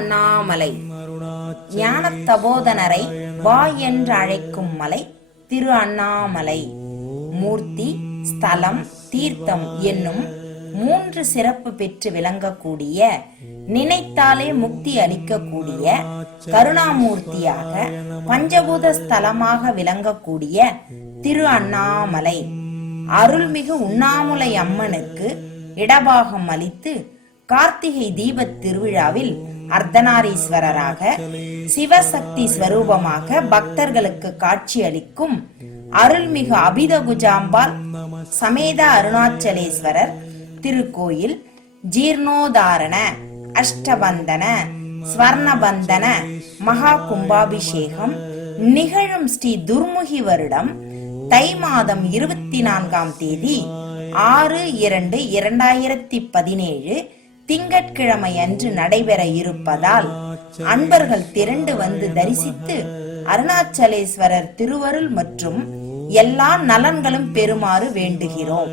அண்ணாமலை. ஞான தபோதனரை வா என்று அழைக்கும் மலை திரு அண்ணாமலை. மூர்த்தி, ஸ்தலம், தீர்த்தம் என்னும் 3 சிறப்பு பெற்று விளங்கக்கூடிய, நினைத்தாலே முக்தி அளிக்கக்கூடிய, கருணாமூர்த்தியாக பஞ்சபூத ஸ்தலமாக விளங்கக்கூடிய திரு அண்ணாமலை அருள்மிகு உண்ணாமுலை அம்மனுக்கு இடபாகம் அளித்து கார்த்திகை தீபத் திருவிழாவில் அர்த்தநாரீஸ்வரராக சிவசக்தி ஸ்வரூபமாக பக்தர்களுக்கு காட்சி அளிக்கும் அருள்மிகு அபிதகுஜாம்பாள் சமேத அருணாச்சலேஸ்வரர் திருக்கோயில் ஜீர்ணோதாரண, அஷ்டபந்தன, ஸ்வர்ணபந்தன மகா கும்பாபிஷேகம் நிகழும் ஸ்ரீ துர்முகி வருடம் தை மாதம் 24ஆம் தேதி 6/2/2017 திங்கட்கிழமை அன்று நடைபெற இருப்பதால் அன்பர்கள் திரண்டு வந்து தரிசித்து அருணாச்சலேஸ்வரர் திருவருள் மற்றும் எல்லா நலன்களும் பெறுமாறு வேண்டுகிறோம்.